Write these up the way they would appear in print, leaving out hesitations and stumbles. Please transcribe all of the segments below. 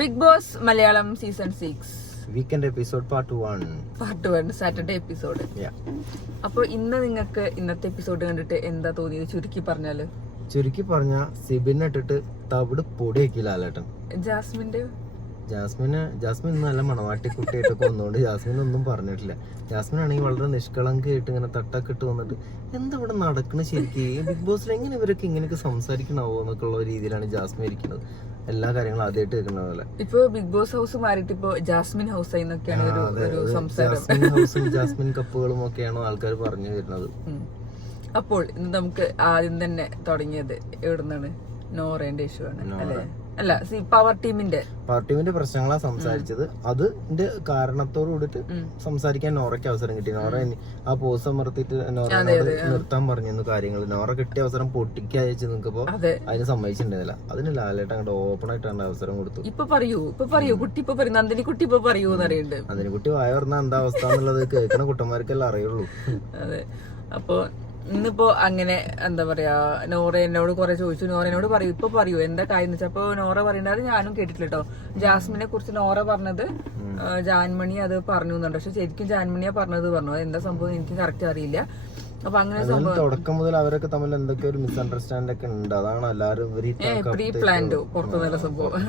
Big Boss Malayalam season 6 weekend episode part 1 Saturday episode. അപ്പോൾ ഇന്ന് നിങ്ങൾക്ക് ഇന്നത്തെ എപ്പിസോഡ് കണ്ടിട്ട് എന്താ തോന്നിയത്? ചുരുക്കി പറഞ്ഞ സിബിനെ ഇട്ടിട്ട് തവിട് പൊടിയാക്കി ലാലേട്ടൻ. ജാസ്മിൻ നല്ല മണവാട്ടി കുട്ടിയായിട്ടൊക്കെ വന്നുകൊണ്ട് ജാസ്മിൻ ഒന്നും പറഞ്ഞിട്ടില്ല. ജാസ്മിൻ ആണെങ്കിൽ വളരെ നിഷ്കളങ്കയായിട്ട് ഇങ്ങനെ തട്ടൊക്കെ ഇട്ട് വന്നിട്ട് എന്താ ഇവിടെ നടക്കണ ശരിക്കും ബിഗ് ബോസിൽ എങ്ങനെ ഇവരൊക്കെ ഇങ്ങനെയൊക്കെ സംസാരിക്കണാവോ എന്നൊക്കെ ഉള്ള രീതിയിലാണ് ജാസ്മിൻ ഇരിക്കുന്നത്. എല്ലാ കാര്യങ്ങളും ആദ്യമായിട്ട് കേൾക്കുന്ന പോലെ. ഇപ്പൊ ബിഗ് ബോസ് ഹൗസ് മാറിയിട്ട് ഇപ്പൊ ജാസ്മിൻ ഹൗസ് ജാസ്മിൻ ഹൗസും ജാസ്മിൻ കപ്പുകളും ഒക്കെയാണോ ആൾക്കാർ പറഞ്ഞു വരുന്നത്. അപ്പോൾ ഇന്ന് നമുക്ക് ആദ്യം തന്നെ തുടങ്ങിയത് എവിടുന്നാണ്? നോറേന്റെ ഇഷ്യൂ ആണ് അല്ല പവർ ടീമിന്റെ പ്രശ്നങ്ങളാ സംസാരിച്ചത്. അതിന്റെ കാരണത്തോട് കൂടിട്ട് സംസാരിക്കാൻ നോറയ്ക്ക് അവസരം കിട്ടി. നോറ ആ പോസ് അമർത്തിട്ട് നോറയോട് നിർത്താൻ പറഞ്ഞിരുന്നു കാര്യങ്ങൾ. നോറ കിട്ടിയ അവസരം പൊട്ടിക്ക് അയച്ചു നിൽക്കുമ്പോ അതിന് സമ്മതിച്ചിട്ടുണ്ടായില്ല. അതിന് ലാലേട്ട് അങ്ങോട്ട് ഓപ്പൺ ആയിട്ടാണ് അവസരം കൊടുത്തു. ഇപ്പൊ പറയൂ കുട്ടി നന്ദിനി കുട്ടി ഇപ്പൊ പറയൂ എന്നറിയണ്ട്. നന്ദിനി കുട്ടി വായ പറഞ്ഞാൽ എന്താ അവസ്ഥ എന്നുള്ളത് കേൾക്കണ കുട്ടന്മാർക്കെല്ലാം അറിയുള്ളൂ. അതെ. അപ്പൊ ഇന്നിപ്പോ അങ്ങനെ എന്താ പറയാ, നോറ എന്നോട് കുറെ ചോദിച്ചു. നോറ എന്നോട് പറയൂ എന്താ കാര്യം എന്ന് വെച്ചാൽ. അപ്പൊ നോറ പറയണ്ടത് ഞാനും കേട്ടിട്ടില്ല കേട്ടോ. ജാസ്മിനെ കുറിച്ച് നോറ പറഞ്ഞത് ജാൻമണി അത് പറഞ്ഞു എന്നുണ്ട്. പക്ഷെ ശരിക്കും ജാൻമണിയാ പറഞ്ഞത് എന്താ സംഭവം എനിക്ക് കറക്റ്റ് അറിയില്ല. അപ്പൊ അങ്ങനെ തുടക്കം മുതൽ അവരൊക്കെ തമ്മിൽ എന്തൊക്കെ ഒരു മിസ്അണ്ടർസ്റ്റാൻഡ് ഒക്കെ ഉണ്ട്. അതാണ് എല്ലാരും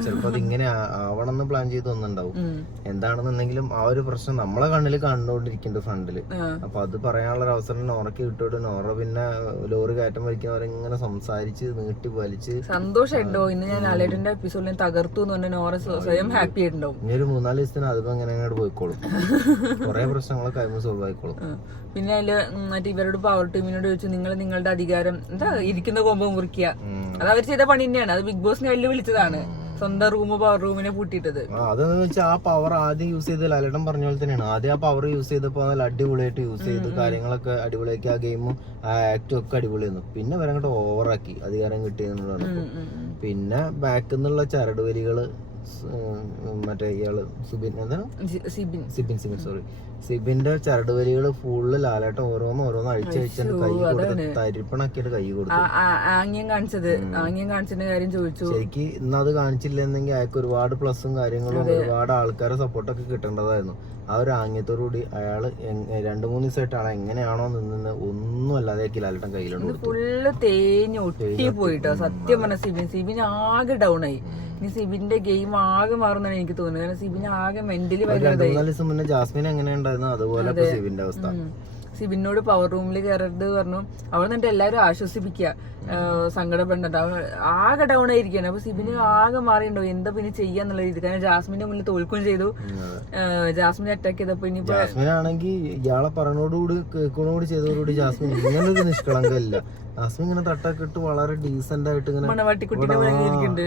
ചിലപ്പോ അത് ഇങ്ങനെ ആവണമെന്ന് പ്ലാൻ ചെയ്ത് ഒന്നുണ്ടാവും. എന്താണെന്നുണ്ടെങ്കിലും ആ ഒരു പ്രശ്നം നമ്മളെ കണ്ണിൽ കണ്ടുകൊണ്ടിരിക്കുന്നുണ്ട് ഫ്രണ്ടില്. അപ്പൊ അത് പറയാനുള്ള ഒരു അവസരം നോറയ്ക്ക് കിട്ടിയിട്ട് നോറ പിന്നെ ലോറി കയറ്റം വലിക്കുന്നവരെങ്ങനെ സംസാരിച്ച് നീട്ടി വലിച്ച് സന്തോഷമുണ്ടോ. ഇന്ന് ഞാൻ ലാലേട്ടന്റെ എപ്പിസോഡിൽ തകർത്തു എന്ന് പറഞ്ഞ നോറ സ്വയം ഹാപ്പി ആയിട്ടുണ്ടാവും. ഇനി ഒരു 4-5 ദിവസത്തിന് അതിപ്പോ എങ്ങനെ അങ്ങോട്ട് പോയിക്കോളും. കുറെ പ്രശ്നങ്ങളൊക്കെ കഴിയുമ്പോൾ സോൾവ് ആയിക്കോളും. പിന്നെ അതില് മറ്റേ ഇവരോട് പവർ ടീമിനോട് ചോദിച്ചു, നിങ്ങളുടെ അധികാരം എന്താ ഇരിക്കുന്ന കൊമ്പ് മുറിക്കുക. അത് അവർ ചെയ്ത പണി തന്നെയാണ്. അത് ബിഗ് ബോസിനെ വെല്ലു വിളിച്ചതാണ്. സ്വന്തം പവർ റൂമിനെ പൂട്ടിയിട്ടത്. അതെന്ന് വെച്ചാൽ ആ പവർ ആദ്യം യൂസ് ചെയ്ത് ലാലേട്ടൻ പറഞ്ഞ പോലെ തന്നെയാണ്. ആദ്യം ആ പവർ യൂസ് ചെയ്തപ്പോ നല്ല അടിപൊളിയായിട്ട് യൂസ് ചെയ്ത് കാര്യങ്ങളൊക്കെ അടിപൊളിയാക്കി. ആ ഗെയിമും ആ ആക്ടും ഒക്കെ അടിപൊളിയായിരുന്നു. പിന്നെ അവരങ്ങോട്ട് ഓവറാക്കി അധികാരം കിട്ടിയെന്നുള്ളതാണ്. പിന്നെ ബാക്കിൽ നിന്നുള്ള ചരടുവലികള് മറ്റേ ഇയാള് സിബിന്റെ ചരടുവലികള് ഫുള്ള് ലാലേട്ടൻ ഓരോന്ന് അഴിച്ചഴിച്ചു കൈ കൊടുത്ത് തരിപ്പണാക്കിയിട്ട് കൈ കൊടുത്തു. ആംഗ്യം കാണിച്ചതിന്റെ കാര്യം ചോദിച്ചു. ശരിക്ക് ഇന്നത് കാണിച്ചില്ലെന്നെങ്കിൽ അയാൾക്ക് ഒരുപാട് പ്ലസും കാര്യങ്ങളും ഒരുപാട് ആൾക്കാരെ സപ്പോർട്ടൊക്കെ കിട്ടേണ്ടതായിരുന്നു. ആ ഒരു ആംഗ്യത്തോടുകൂടി അയാള് 2-3 ദിവസമായിട്ട് ആളെ എങ്ങനെയാണോ നിന്ന് ഒന്നും അല്ലാതെ ലാലേട്ടൻ കയ്യിലുണ്ട്. ഫുള്ള് തേഞ്ഞ് ഒട്ടി പോയിട്ടോ. സത്യം പറഞ്ഞ സിബിൻ ആകെ ഡൗൺ ആയി. ഇനി സിബിന്റെ ഗെയിം ആകെ മാറുന്നാണ് എനിക്ക് തോന്നുന്നത്. കാരണം സിബിന് ആകെ മെന്റലി 2-4 ദിവസം മുന്നേ ജാസ്മിൻ എങ്ങനെ ഉണ്ടായിരുന്നു അതുപോലെ സിബിന്റെ അവസ്ഥ. സിബിനോട് പവർ റൂമിൽ കയറരുത് പറഞ്ഞു. അവൾ എന്നിട്ട് എല്ലാവരും ആശ്വസിപ്പിക്കുക, സങ്കടപ്പെടണ്ട, ആകെ ഡൗൺ ആയിരിക്കാണ്. അപ്പൊ സിബിന് ആകെ മാറിയിട്ടുണ്ടോ എന്താ പിന്നെ ചെയ്യാന്നുള്ള രീതി. കാരണം ജാസ്മിന്റെ മുന്നിൽ തോൽക്കുകയും ചെയ്തു. ജാസ്മിനെ അറ്റാക്ക് ചെയ്തപ്പോ ഇനി ജാസ്മിൻ ആണെങ്കിൽ ഇയാളെ പറഞ്ഞോടുകൂടി കേൾക്കണോട് ചെയ്തതോടുകൂടി ജാസ്മിൻ ഇങ്ങനൊരു നിഷ്കളങ്കല്ല. ജാസ്മിൻ ഇങ്ങനെ തട്ടൊക്കെ ഇട്ട് വളരെ ഡീസന്റ് ആയിട്ട് ഇങ്ങനെ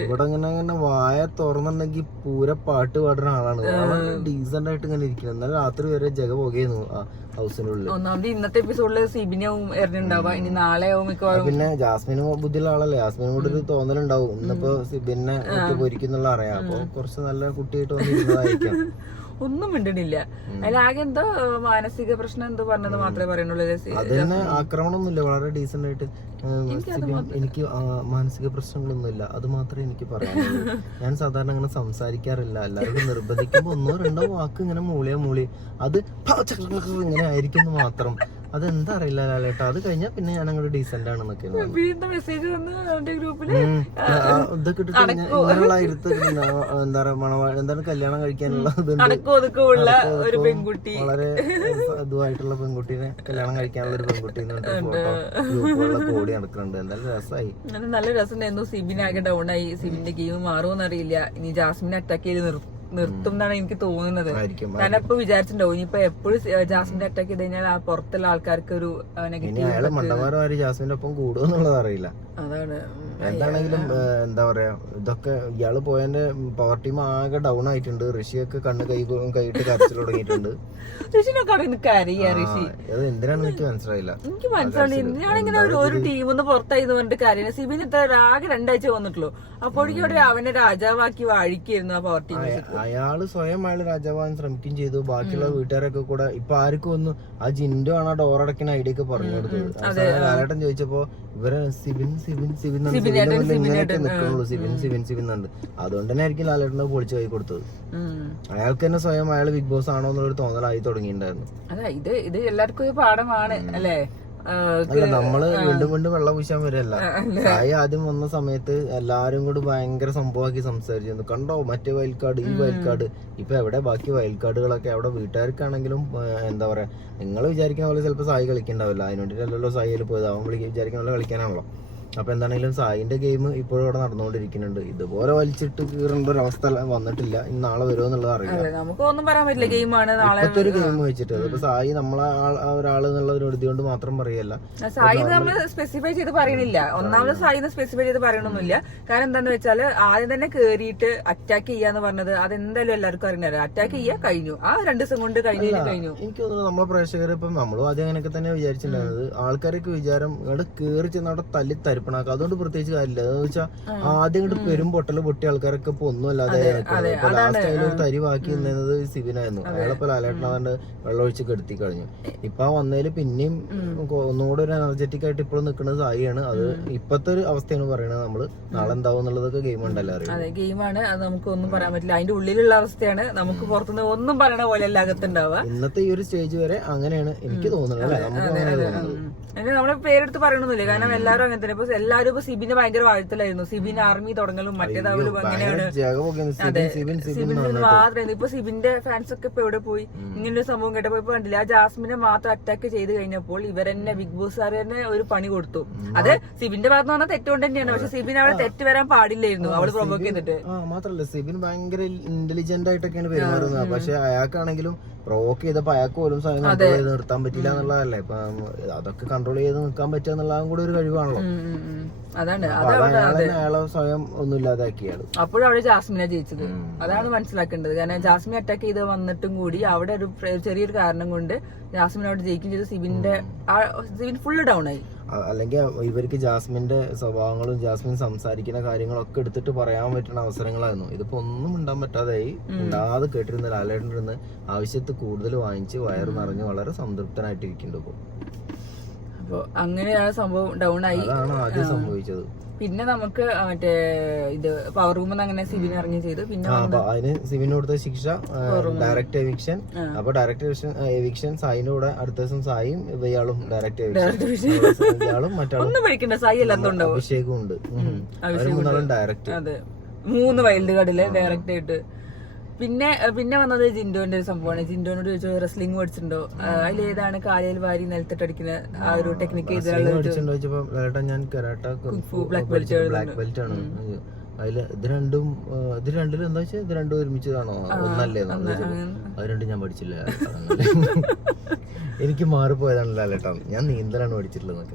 ഇവിടെ ഇങ്ങനെ വായ തുറന്നുണ്ടെങ്കിൽ പൂര പാട്ട് പാടുന്ന ആളാണ്. വളരെ ഡീസന്റ് ആയിട്ട് ഇങ്ങനെ ഇരിക്കുന്നത്. എന്നാലും രാത്രി വരെ ജഗ പോകുന്നു ആ ഹൗസിനുള്ളിൽ. ഒന്നാമത് ഇന്നത്തെ എപ്പിസോഡില് സിബിനും എറിഞ്ഞുണ്ടാവുക. ഇനി നാളെ പിന്നെ ജാസ്മിന് ബുദ്ധിയുള്ള ആളല്ലേ, ജാസ്മിനോട് ഒരു തോന്നലുണ്ടാവും ഇന്നിപ്പോ സിബിനെ പൊരിക്കുന്നുള്ള അറിയാം. അപ്പൊ കുറച്ച് നല്ല കുട്ടിയായിട്ട് വന്നിരുന്നതായിരിക്കാം. ഒന്നും മിണ്ടണില്ല. അതിലാകെ എന്തോ മാനസിക പ്രശ്നം എന്തോ പറഞ്ഞത് മാത്രമേ പറയുന്നുള്ളൂ. അതിന് ആക്രമണമൊന്നുമില്ല, വളരെ ഡീസന്റ് ആയിട്ട് എനിക്ക് മാനസിക പ്രശ്നങ്ങളൊന്നുമില്ല, അത് മാത്രമേ എനിക്ക് പറയാനുള്ളൂ. ഞാൻ സാധാരണ അങ്ങനെ സംസാരിക്കാറില്ല. എല്ലാവരും നിർബന്ധിക്കുമ്പോ 1-2 വാക്ക് ഇങ്ങനെ മൂളി അത് ഇങ്ങനെ ആയിരിക്കുന്നു മാത്രം. അതെന്താ അറിയില്ല ലാലേട്ടാ. അത് കഴിഞ്ഞാൽ പിന്നെ ഞാൻ അങ്ങോട്ട് ഡീസന്റ് ആണെന്നൊക്കെ ഇതൊക്കെ ഇട്ടിട്ട് ഇങ്ങനെയുള്ള എന്താണ് കല്യാണം കഴിക്കാനുള്ള വളരെ ഇതുമായിട്ടുള്ള പെൺകുട്ടീനെ കല്യാണം കഴിക്കാനുള്ള ഒരു പെൺകുട്ടി ഫോട്ടോ ഗ്രൂപ്പുകളിലൊക്കെ ഓടി നടക്കുന്നുണ്ട്. എന്തായാലും രസമായി, നല്ല രസമുണ്ടായിരുന്നു. സിബിനാകെ ഡൗൺ ആയി. സിബിന്റെ ഗെയിം മാറുമെന്നറിയില്ല. ഇനി ജാസ്മിനെ അറ്റാക്ക് ചെയ്ത് നിർത്തും എന്നാണ് എനിക്ക് തോന്നുന്നത്. ഞാനപ്പോ വിചാരിച്ചിട്ടുണ്ടാവും ഇനിയിപ്പോ എപ്പോഴും ജാസ്മിന്റെ അറ്റാക്ക് ചെയ്ത് കഴിഞ്ഞാൽ ആ പുറത്തുള്ള ആൾക്കാർക്ക് ഒരു നെഗറ്റീവ് മണ്ടന്മാരും ജാസ്മിന്റെ ഒപ്പം കൂടുമെന്നുള്ളത് അറിയില്ല. അതാണ്. എന്താണെങ്കിലും എന്താ പറയാ, ഇതൊക്കെ ഇയാള് പോയതിന്റെ പവർ ടീം ആകെ ഡൗൺ ആയിട്ടുണ്ട്. ഋഷിയൊക്കെ കൈയിട്ട് കരച്ചിൽ തുടങ്ങിയിട്ടുണ്ട്. അത് എന്തിനാണെന്ന് എനിക്ക് മനസ്സിലായില്ല. എനിക്ക് മനസ്സിലായി ഞാനിങ്ങനെ ഒരു ടീമിന്ന് പുറത്തായി പറഞ്ഞിട്ട് കാര്യം. സിബിന് ഇത്ര ആകെ 2 ആഴ്ച വന്നിട്ടുള്ളൂ. അപ്പോഴേക്കും അവിടെ അവനെ രാജാവാക്കി വാഴിക്കായിരുന്നു ആ പവർ ടീം. അയാള് സ്വയം രാജാവാൻ ശ്രമിക്കുകയും ചെയ്തു. ബാക്കിയുള്ള വീട്ടുകാരൊക്കെ കൂടെ ഇപ്പൊ ആർക്കും ഒന്നും ആ ജിൻഡോ ആണ് ആ ഡോർ അടക്കുന്ന ഐഡിയ ഒക്കെ പറഞ്ഞു കൊടുത്തത്. ലാലേട്ടൻ ചോദിച്ചപ്പോ ഇവരെ സിബിൻ ഇങ്ങനെയൊക്കെ നിൽക്കുള്ളൂ, സിബിൻ എന്നുണ്ട്. അതുകൊണ്ട് തന്നെ ആയിരിക്കും ലാലേട്ടനെ പൊളിച്ചു കൈ കൊടുത്തത്. അയാൾക്ക് തന്നെ സ്വയം അയാൾ ബിഗ് ബോസ് ആണോ എന്നുള്ളൊരു തോന്നലായി തുടങ്ങിയിട്ടുണ്ടായിരുന്നു. അതാ ഇത് എല്ലാവർക്കും ഒരു പാഠമാണ് അല്ലേ. അല്ല, നമ്മള് വീണ്ടും വെള്ളം പൂശാൻ വരല്ല. സായി ആദ്യം വന്ന സമയത്ത് എല്ലാരും കൂടി ഭയങ്കര സംഭവമാക്കി സംസാരിച്ചിരുന്നു. കണ്ടോ മറ്റേ വയൽക്കാട്, ഈ വയൽക്കാട്. ഇപ്പൊ എവിടെ ബാക്കി വയൽക്കാടുകളൊക്കെ? അവിടെ വീട്ടുകാർക്കാണെങ്കിലും എന്താ പറയാ, നിങ്ങൾ വിചാരിക്കുന്ന പോലെ ചിലപ്പോൾ സായി കളിക്കണ്ടാവില്ല. അതിന് വേണ്ടിയിട്ടല്ലോ സായിയിൽ പോയത്. അവൻ വിചാരിക്കുന്ന പോലെ കളിക്കാനാണല്ലോ. അപ്പൊ എന്താണെങ്കിലും സായിന്റെ ഗെയിം ഇപ്പോഴും അവിടെ നടന്നുകൊണ്ടിരിക്കുന്നുണ്ട്. ഇതുപോലെ വലിച്ചിട്ട് കീറേണ്ട ഒരു അവസ്ഥ വന്നിട്ടില്ല. ഇനി നാളെ വരുമോ എന്നുള്ളത് അറിയില്ല. നമുക്കൊന്നും പറയാൻ പറ്റില്ല. ഗെയിമാണ് ഇപ്പത്തെ ഒരു ഗെയിം വെച്ചിട്ട്. ഇപ്പൊ സായി നമ്മളെ ഒരാള് എന്നുള്ള ഒരു എഴുതി കൊണ്ട് മാത്രം പറയല്ല. സായി നമ്മൾ സ്പെസിഫൈ ചെയ്ത് പറയണില്ല. ഒന്നാമത് സായിന്ന് സ്പെസിഫൈ ചെയ്ത് പറയണമൊന്നുമില്ല. കാരണം എന്താന്ന് വെച്ചാല് ആദ്യം തന്നെ കേറിയിട്ട് അറ്റാക്ക് ചെയ്യാന്ന് പറഞ്ഞത് അതെന്തായാലും എല്ലാവർക്കും അറിയണല്ലോ. അറ്റാക്ക് ചെയ്യാ കഴിഞ്ഞു, ആ 2 ദിവസം കൊണ്ട് കഴിഞ്ഞു. എനിക്ക് തോന്നുന്നു നമ്മളെ പ്രേക്ഷകർ ഇപ്പം നമ്മളും ആദ്യം അങ്ങനെയൊക്കെ തന്നെ വിചാരിച്ചിട്ടുണ്ടായിരുന്നത്. ആൾക്കാരൊക്കെ വിചാരം ഇവിടെ കേറി ചെന്ന് അവിടെ തല്ലി തരിപ്പണാക്കുക. അതുകൊണ്ട് പ്രത്യേകിച്ച് കാര്യമില്ല. എന്ന് വെച്ചാൽ ആദ്യം ഇങ്ങോട്ട് പെരും പൊട്ടല് ആൾക്കാരൊക്കെ ഇപ്പൊ ഒന്നും അല്ലാതെ ലാസ്റ്റ് അതിലൊരു തരി ബാക്കി നിന്നത് സിബിനായിരുന്നു. അയാളെപ്പോ ലാലേട്ടനാണ്ട് വെള്ളമൊഴിച്ച് കെടുത്തി കഴിഞ്ഞു. ഇപ്പൊ വന്നതിൽ പിന്നെയും ഒന്നുകൂടെ ഒരു എനർജറ്റിക് ആയിട്ട് ഇപ്പോഴും നിൽക്കുന്നത് സായിയാണ്. അത് ഇപ്പത്തെ ഒരു അവസ്ഥയാണ് പറയണത്. നമ്മള് നാളെ എന്താവും എന്നുള്ളതൊക്കെ ഗെയിം ഉണ്ടല്ലോ അറിയാം. അതെ, ഗെയിമാണ്. അത് നമുക്ക് ഒന്നും പറയാൻ പറ്റില്ല. അതിന്റെ ഉള്ളിലുള്ള അവസ്ഥയാണ്. നമുക്ക് പുറത്തുനിന്ന് ഒന്നും പറയണ പോലെ അല്ല അകത്തുണ്ടാവുക. ഇന്നത്തെ ഈ ഒരു സ്റ്റേജ് വരെ അങ്ങനെയാണ് എനിക്ക് തോന്നുന്നത് അല്ലെ. നമുക്ക് അങ്ങനെ തോന്നുന്നത്. നമ്മളെ പേരെടുത്ത് പറയണമെന്നില്ല. കാരണം എല്ലാവരും അങ്ങനെ തന്നെ. ഇപ്പൊ എല്ലാവരും ഇപ്പൊ സിബിന് ഭയങ്കര വാഴ്ത്തലായിരുന്നു. സിബിൻ ആർമി തുടങ്ങലും മറ്റേതാവലും അങ്ങനെയാണ്. സിബിൻ മാത്രം. ഇപ്പൊ സിബിന്റെ ഫാൻസ് ഒക്കെ ഇപ്പൊ എവിടെ പോയി? ഇങ്ങനൊരു സംഭവം കേട്ടപ്പോ ഇപ്പൊ കണ്ടില്ല. ആ ജാസ്മിനെ മാത്രം അറ്റാക്ക് ചെയ്ത് കഴിഞ്ഞപ്പോൾ ഇവരെന്നെ ബിഗ് ബോസ് തന്നെ ഒരു പണി കൊടുത്തു. അത് സിബിന്റെ ഭാഗത്ത് പറഞ്ഞാൽ തെറ്റുകൊണ്ട് തന്നെയാണ്. പക്ഷെ സിബിൻ അവിടെ തെറ്റ് വരാൻ പാടില്ലായിരുന്നു. അവള് പ്രൊവോക്ക് ചെയ്തിട്ട്. മാത്രല്ല സിബിൻ ഭയങ്കര ഇന്റലിജന്റ് ആയിട്ടൊക്കെയാണ് പെരുമാറുന്നത്. പക്ഷെ അയാൾക്കാണെങ്കിലും പ്രൊവോക്ക് ചെയ്തപ്പോ അയാൾക്ക് പോലും സ്വയം കൺട്രോൾ ചെയ്ത് നിർത്താൻ പറ്റില്ല എന്നുള്ളതല്ലേ. ഇപ്പൊ അതൊക്കെ കൺട്രോൾ ചെയ്ത് നിൽക്കാൻ പറ്റുക എന്നുള്ളതും കൂടെ ഒരു കഴിവാണല്ലോ. അതാണ് അയാളെ സ്വയം ഒന്നും ഇല്ലാതാക്കിയാണ്. അപ്പോഴും അവിടെ ജാസ്മിനെ ജയിച്ചത്. അതാണ് മനസ്സിലാക്കേണ്ടത്. കാരണം ജാസ്മിൻ അറ്റാക്ക് ചെയ്ത് വന്നിട്ടും കൂടി അവിടെ ഒരു ചെറിയൊരു കാരണം കൊണ്ട് ജാസ്മിൻ അവിടെ ജയിക്കും ചെയ്ത്. സിബിൻ ഫുള്ള് ഡൗൺ ആയി. അല്ലെങ്കിൽ ഇവർക്ക് ജാസ്മിന്റെ സ്വഭാവങ്ങളും ജാസ്മിൻ സംസാരിക്കുന്ന കാര്യങ്ങളൊക്കെ എടുത്തിട്ട് പറയാൻ പറ്റുന്ന അവസരങ്ങളായിരുന്നു. ഇതിപ്പോ ഒന്നും ഉണ്ടാൻ പറ്റാതായി. ഉണ്ടാതെ കേട്ടിരുന്ന ലാലേട്ടൻ്റെ നിന്ന് ആവശ്യത്തിൽ കൂടുതൽ വാങ്ങിച്ച് വയറ് നിറഞ്ഞ് വളരെ സംതൃപ്തനായിട്ടിരിക്കുന്നുണ്ട് ഇപ്പൊ. അപ്പൊ അങ്ങനെയാണ് സംഭവം ഡൗൺ ആയി. അതാണ് ആദ്യം സംഭവിച്ചത്. പിന്നെ നമുക്ക് മറ്റേ ഇത് പവർ റൂമിൽ അങ്ങനെ സിബിൻ ഇറങ്ങി ചെയ്തു. പിന്നെ അതിന് സിബിന് കൊടുത്ത ശിക്ഷ ഡയറക്റ്റ് എവിക്ഷൻ. അപ്പൊ ഡയറക്റ്റ് എവിക്ഷൻ സായിന്റെ കൂടെ അടുത്ത ദിവസം സായും ഇയാളും ഡയറക്റ്റ് എവിക്ഷൻ. ഇയാളും മറ്റാളും സായി എല്ലാത്തുണ്ടാവും. അഭിഷേകും ഉണ്ട്. ഡയറക്റ്റ്. അതെ, 3 വൈൽഡ് കാർഡില് ഡയറക്റ്റ് ആയിട്ട്. പിന്നെ വന്നത് ജിൻഡോന്റെ ഒരു സംഭവമാണ്. ജിൻഡോനോട് ചോദിച്ചു റെസ്ലിംഗ് പഠിച്ചിട്ടുണ്ടോ? അതിലേതാണ് കാലിൽ വാരി നിലത്തിട്ടടിക്കുന്ന ആ ഒരു ടെക്നിക്ക് ഞാൻ ബ്ലാക്ക് ബെൽറ്റ് ആണ്. അതില് ഇത് രണ്ടിലും എന്താ വെച്ചാൽ ഇത് രണ്ടും ഒരുമിച്ചതാണോ ഒന്നല്ലേ? അത് രണ്ടും ഞാൻ പഠിച്ചില്ല. എനിക്ക് മാറിപ്പോയതാണല്ലോ ലാലേട്ടാ. ഞാൻ നീന്തലാണ് പഠിച്ചിട്ടുള്ളത്.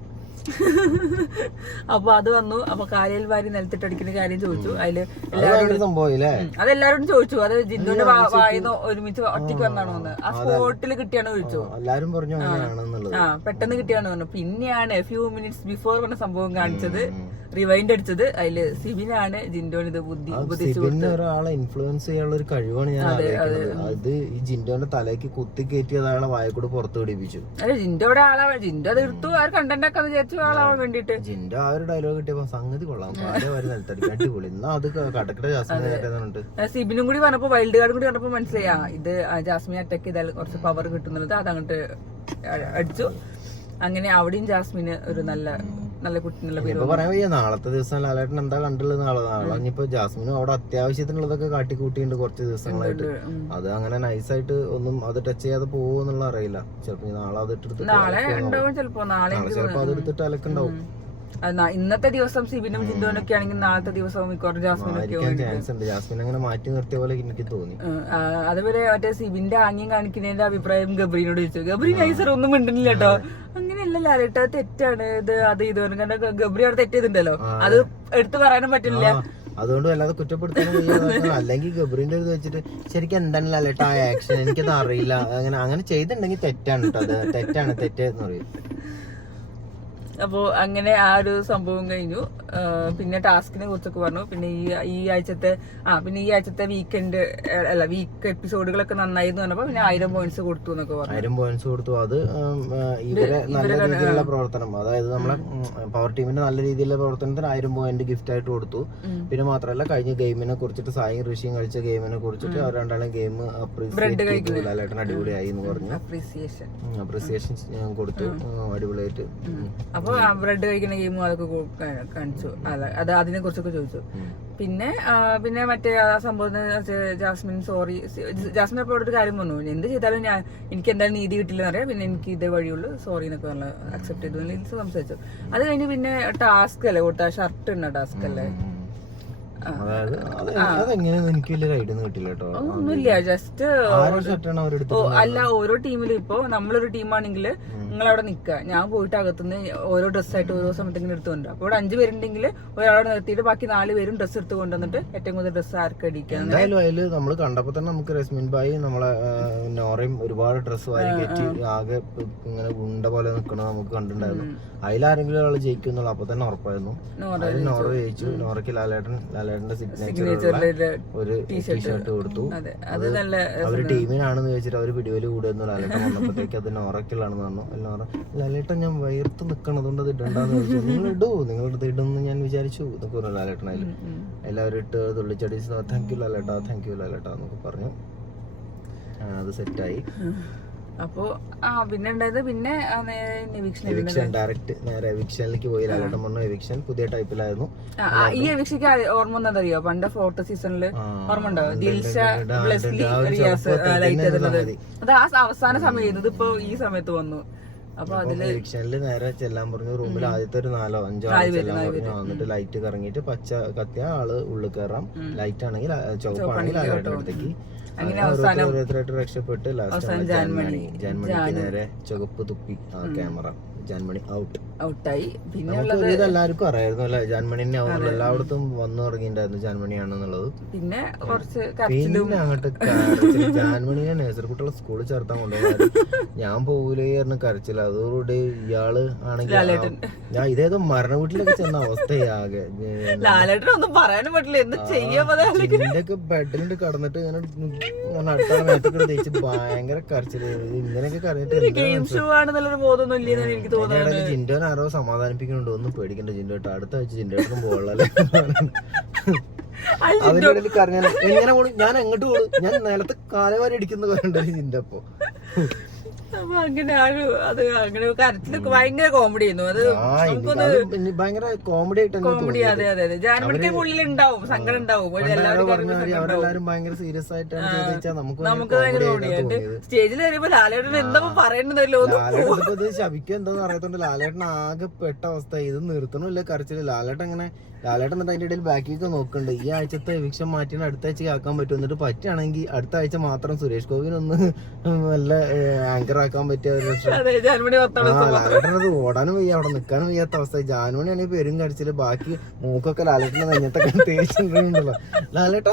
അപ്പൊ അത് വന്നു. അപ്പൊ കാലിൽ വാരി നിലത്തിട്ടടിക്കുന്ന കാര്യം ചോദിച്ചു. അതില് അതെല്ലാരോടും ചോദിച്ചു. അത് ജിന്ദുവിന്റെ വായിന്ന് ഒരുമിച്ച് ഒറ്റയ്ക്ക് വന്നാണോ എന്ന് ആ സ്പോട്ടിൽ കിട്ടിയാണ് ചോദിച്ചു. എല്ലാരും പറഞ്ഞു പെട്ടെന്ന് കിട്ടിയാണ് പറഞ്ഞു. പിന്നെയാണ് ഫ്യൂ മിനിറ്റ്സ് ബിഫോർ പറഞ്ഞ സംഭവം കാണിച്ചത്, റിവൈൻഡ് അടിച്ചത്. അതില് സിബിനാണ് ജിൻഡോന് ഇത് ഒരാളെ ഇൻഫ്ലുവൻസ് ചെയ്യാനുള്ള ഒരു കഴിവാണ് ഞാൻ ആലോചിക്കുന്നത്. അത് ഈ ജിൻഡോന്റെ തലയ്ക്ക് കുത്തി കയറ്റി അയാളെ വായക്കൂടെ പുറത്ത് പിടിപ്പിച്ചു. അതെ, ജിൻഡോയുടെ ആളാവാൻ ജിൻഡോ അത് എടുത്തു. ആ കണ്ടന്റ് ഒക്കെ വിചാരിച്ചു ആളാവാൻ വേണ്ടിട്ട്. ജിൻഡോ ആ ഒരു ഡയലോഗ് കിട്ടിയപ്പോ സംഗതി കൊള്ളാം. നിലത്തടിക്കാൻ അടിപൊളി. എന്നാ അത് കടക്കട ജാസ്മിൻ. സിബിനും കൂടി പറഞ്ഞപ്പോ വൈൽഡ് കാർഡും കൂടി പറഞ്ഞപ്പോ മനസ്സിലായി ഇത് ജാസ്മിൻ അറ്റാക്ക് ചെയ്താൽ കുറച്ച് പവർ കിട്ടുന്നുള്ളത്. അതങ്ങോട്ട് അടിച്ചു. അങ്ങനെ അവിടെയും ജാസ്മിന് ഒരു നല്ല കുട്ടി പറയാൻ വയ്യ. നാളത്തെ ദിവസം ലാലേട്ടൻ എന്താ കണ്ടുള്ളത്? നാളെ ഇനിയിപ്പോ ജാസ്മിനും അവിടെ അത്യാവശ്യത്തിനുള്ളതൊക്കെ കാട്ടിക്കൂട്ടിയുണ്ട് കുറച്ച് ദിവസങ്ങളായിട്ട്. അത് അങ്ങനെ നൈസായിട്ട് ഒന്നും അത് ടച്ച് ചെയ്യാതെ പോകുമെന്നുള്ള അറിയില്ല. ചിലപ്പോ നാളെ അത് എടുത്തിട്ട് ചിലപ്പോ അത് എടുത്തിട്ട് അലക്കുണ്ടാവും. ഇന്നത്തെ ദിവസം സിബിനും ജിൻഡോനൊക്കെ ആണെങ്കിൽ നാളത്തെ ദിവസം മിക്കവാറും ജാസ്മിൻ അങ്ങനെ മാറ്റി നിർത്തിയ പോലെ എനിക്ക് തോന്നി. അതുപോലെ മറ്റേ സിബിന്റെ ആംഗ്യം കാണിക്കുന്നതിന്റെ അഭിപ്രായം ഗബ്രീനോട് ചോദിച്ചു. ഗബ്രി നൈസർ ഒന്നും മിണ്ടുന്നില്ല കേട്ടോ. അങ്ങനെയല്ല ലാലേട്ട, തെറ്റാണ് ഇത് അത് ഇത് കാരണം ഗബ്രി അവിടെ തെറ്റിയതുണ്ടല്ലോ. അത് എടുത്തു പറയാനും പറ്റില്ല. അതുകൊണ്ട് വല്ലാതെ കുറ്റപ്പെടുത്താനും വയ്യ. അല്ലെങ്കിൽ ഗബ്രീന്റെ ഇത് വെച്ചിട്ട് ശരിക്കും എന്താണ് ലാലേട്ട ആ ആക്ഷൻ എനിക്കത് അറിയില്ല, അങ്ങനെ ചെയ്തിട്ടുണ്ടെങ്കിൽ തെറ്റാണ് കേട്ടോ. അത് തെറ്റെന്ന് പറയും. അപ്പോ അങ്ങനെ ആ ഒരു സംഭവം കഴിഞ്ഞു. പിന്നെ ടാസ്കിനെ കുറിച്ചൊക്കെ പറഞ്ഞു. പിന്നെ ഈ ആഴ്ചത്തെ വീക്കെൻഡ് വീക്ക് എപ്പിസോഡുകളൊക്കെ നന്നായിരുന്നു പറഞ്ഞപ്പോ പിന്നെ 1000 പോയിന്റ്സ് കൊടുത്തു എന്നൊക്കെ പറഞ്ഞു. 1000 പോയിന്റ്സ് കൊടുത്തു. അത് ഇവരെ നല്ല രീതിയിലുള്ള പ്രവർത്തനം, അതായത് നമ്മളെ പവർ ടീമിന്റെ നല്ല രീതിയിലുള്ള പ്രവർത്തനത്തിന് 1000 പോയിന്റ് ഗിഫ്റ്റ് ആയിട്ട് കൊടുത്തു. പിന്നെ മാത്രമല്ല കഴിഞ്ഞ ഗെയിമിനെ കുറിച്ചിട്ട് സായും ഋഷിയും കളിച്ച ഗെയിമിനെ കുറിച്ചിട്ട് അവർ രണ്ടാളും ഗെയിം അപ്രീസിയേറ്റ് ലാലേട്ടൻ അടിപൊളിയായി എന്ന് പറഞ്ഞു. അപ്രീസിയേഷൻ കൊടുത്തു അടിപൊളിയായിട്ട്. അപ്പൊ ബ്രെഡ് കഴിക്കുന്ന ഗെയിമും അതൊക്കെ കാണിച്ചു. അത് അതിനെ കുറിച്ചൊക്കെ ചോദിച്ചു. പിന്നെ മറ്റേ ആ സംഭവത്തിന് ജാസ്മിൻ ജാസ്മിൻ അപ്പോൾ ഒരു കാര്യം പറഞ്ഞു, എന്ത് ചെയ്താലും എനിക്ക് എന്തായാലും നീതി കിട്ടില്ലെന്ന് അറിയാം, പിന്നെ എനിക്ക് ഇതേ വഴിയുള്ളൂ സോറി എന്നൊക്കെ പറഞ്ഞ അക്സെപ്റ്റ് ചെയ്തു സംസാരിച്ചു. അത് കഴിഞ്ഞ് പിന്നെ ടാസ്ക് അല്ലേ കൊടുത്ത ഷർട്ട് ഇന്ന ടാസ്ക് അല്ലേ, അതെങ്ങനെയാന്ന് എനിക്ക് വലിയ ഐഡിയ കിട്ടില്ല കേട്ടോ. ഒന്നുമില്ല, ജസ്റ്റ് അല്ല ഓരോ ടീമിലും ഇപ്പൊ നമ്മളൊരു ടീമാണെങ്കിൽ നിങ്ങളവിടെ നിക്കുക, ഞാൻ പോയിട്ട് അകത്തുനിന്ന് ഓരോ ഡ്രസ്സായിട്ട് ഓരോ സമയത്ത് ഇങ്ങനെ എടുത്തുകൊണ്ട്, അപ്പോൾ ഇവിടെ 5 പേരുണ്ടെങ്കിൽ ഒരാളെ നിർത്തിയിട്ട് ബാക്കി 4 പേരും ഡ്രസ്സ് എടുത്ത് കൊണ്ടുവന്നിട്ട് ഏറ്റവും കൂടുതൽ ഡ്രസ്സ് ആർക്ക് അടിക്കുക. എന്തായാലും അതില് നമ്മൾ കണ്ടപ്പോ തന്നെ നമുക്ക് രസ്മിൻ ബായി നമ്മളെ നോറയും ഒരുപാട് ഡ്രസ്സ് വാരി കയറ്റി ആകെ ഇങ്ങനെ ഉണ്ട പോലെ നിൽക്കണത് നമുക്ക് കണ്ടിട്ടുണ്ടായിരുന്നു. അതിലാരെങ്കിലും ഒരാൾ ജയിക്കും എന്നുള്ള അപ്പൊ തന്നെ ഉറപ്പായിരുന്നു. നോറ ജയിച്ചു. നോറയ്ക്ക് ലാലേട്ടന്റെ സിഗ്നേച്ചർ ഒരു ടീഷർട്ട് കൊടുത്തു. അവര് ടീമിനാണെന്ന് ചോദിച്ചിട്ട് അവര് പിടിവലി കൂടുന്നു. ലാലേട്ടൻ വന്നപ്പോഴത്തേക്ക് അത് നോറയ്ക്കലാണെന്ന് പറഞ്ഞു. ലാലേട്ടൻ ഞാൻ വയർത്ത് നിക്കണതുകൊണ്ട് അത് ഇടണ്ടെന്ന് ചോദിച്ചു. നിങ്ങളിത് ഇടുമെന്ന് ഞാൻ വിചാരിച്ചു എന്നൊക്കെ പറഞ്ഞു ലാലേട്ടൻ. എല്ലാവരും ഇട്ട് തുള്ളിച്ചടി താങ്ക് യു ലാലേട്ടാ എന്നൊക്കെ പറഞ്ഞു. അത് സെറ്റായി. അപ്പോ പിന്നെ ഉണ്ടായത് പിന്നെ എവിക്ഷൻ ഡയറക്റ്റ് നേരെ എവിക്ഷനിലേക്ക് പോയി. ലാലേട്ടൻ പറഞ്ഞു എവിക്ഷൻ പുതിയ ടൈപ്പിലായിരുന്നു. ഈ എവിക്ഷയ്ക്ക് ഓർമ്മ എന്താണെന്നറിയോ, പണ്ട് ഫോട്ടോ സീസണില് ഓർമ്മ ഉണ്ടാവും, ദിൽഷ അത് ആ അവസാന സമയം ചെയ്തത് ഇപ്പൊ ഈ സമയത്ത് വന്നു. അപ്പൊ അതില് എവിക്ഷനില് നേരെ ചെല്ലാൻ പറഞ്ഞു. റൂമിൽ ആദ്യത്തെ ഒരു 4-5 ആള് ചെല്ലാൻ പറഞ്ഞു. എന്നിട്ട് ലൈറ്റ് കറങ്ങിയിട്ട് പച്ച കത്തിയ ആള് ഉള്ളിൽ കയറാം, ലൈറ്റ് ആണെങ്കിൽ ചുവപ്പാണെങ്കിൽ ലാലേട്ടൻ്റെ അടുത്തേക്ക് ഓരോരുത്തരായിട്ട് രക്ഷപ്പെട്ട് ലാസ്റ്റ് ജാൻമണിക്ക് നേരെ ചുവപ്പ് തുപ്പി ക്യാമറ. ജാൻമണി ഔട്ടായി. പിന്നെ എല്ലാവർക്കും അറിയായിരുന്നു അല്ലെ ജാൻമണിനെ ആവുന്നുള്ളൂ, എല്ലായിടത്തും വന്നു തുടങ്ങിയിട്ടുണ്ടായിരുന്നു ജാൻമണിയാണെന്നുള്ളത്. പിന്നെ അങ്ങോട്ട് ജാൻമണിനെ നഴ്സറിക്കുട്ടികളെ സ്കൂളിൽ ചേർത്താൻ കൊണ്ടുപോകാൻ ഞാൻ പോകൂലേ പറഞ്ഞ് കരച്ചില്ല. അതോടുകൂടി ഇയാള് ആണെങ്കിൽ ഞാൻ ഇതേതോ മരണ വീട്ടിലൊക്കെ ചെന്ന അവസ്ഥയാകെ. ഇതിന്റെയൊക്കെ ബെഡിലിട്ട് കടന്നിട്ട് ഇങ്ങനെ അടുത്ത മേത്തൊക്കെ തേച്ച് ഭയങ്കര കരച്ചില്. ഇങ്ങനെയൊക്കെ കരഞ്ഞിട്ട് ജിൻഡോനെ ആരോ സമാധാനിപ്പിക്കുന്നുണ്ട്, ഒന്നും പേടിക്കണ്ട ജിൻഡോട്ട്, അടുത്ത ആഴ്ച ജിൻഡോട്ടൊന്നും പോകണല്ലേ. അതിന്റെ ഇടയിൽ കരഞ്ഞാൽ എങ്ങനെ പോണു, ഞാൻ എങ്ങോട്ട് പോണു, ഞാൻ നിലത്ത് കാലവാരി അടിക്കുന്ന പറയണ്ടല്ലേ ജിൻഡോ. അപ്പൊ അങ്ങനെ അങ്ങനെ കരച്ചിലൊക്കെ ഭയങ്കര കോമഡി ആയിരുന്നു. അത് ഭയങ്കര കോമഡി കോമഡി. അതെ അതെ അതെ, ജാൻമണിക്ക് ഉള്ളിൽ ഉണ്ടാവും, സങ്കടം ഉണ്ടാവും. അവരെല്ലാരും ഭയങ്കര സീരിയസ് ആയിട്ടാണ് നമുക്ക് സ്റ്റേജിൽ വരുമ്പോ ലാലേട്ടൻ എന്താ പറയണ്ടല്ലോ, ശപിക്കുക എന്താന്ന് അറിയാത്തോണ്ട് ലാലേട്ടൻ ആകെ പെട്ട അവസ്ഥ. ഇത് നിർത്തണില്ല കരച്ചില്. ലാലേട്ടൻ എന്നിട്ട് അതിന്റെ ഇടയിൽ ബാക്കിയൊക്കെ നോക്കുന്നുണ്ട്. ഈ ആഴ്ചത്തെ എവിക്ഷൻ മാറ്റിയാണ് അടുത്ത ആഴ്ച ആക്കാൻ പറ്റും. എന്നിട്ട് പറ്റുകയാണെങ്കിൽ അടുത്ത ആഴ്ച മാത്രം സുരേഷ് ഗോപിനൊന്ന് നല്ല ആങ്കർ ആക്കാൻ പറ്റിയ ലാലേട്ടനത് ഓടാനും വയ്യ, അവിടെ നിൽക്കാനും വയ്യാത്ത അവസ്ഥ. ജാനുമണിയാണെങ്കിൽ പെരും കടിച്ചില്. ബാക്കി മൂക്കൊക്കെ ലാലേട്ടനെ നെഞ്ഞത്തൊക്കെ തേച്ചിട്ടുണ്ടല്ലോ. ലാലേട്ടൻ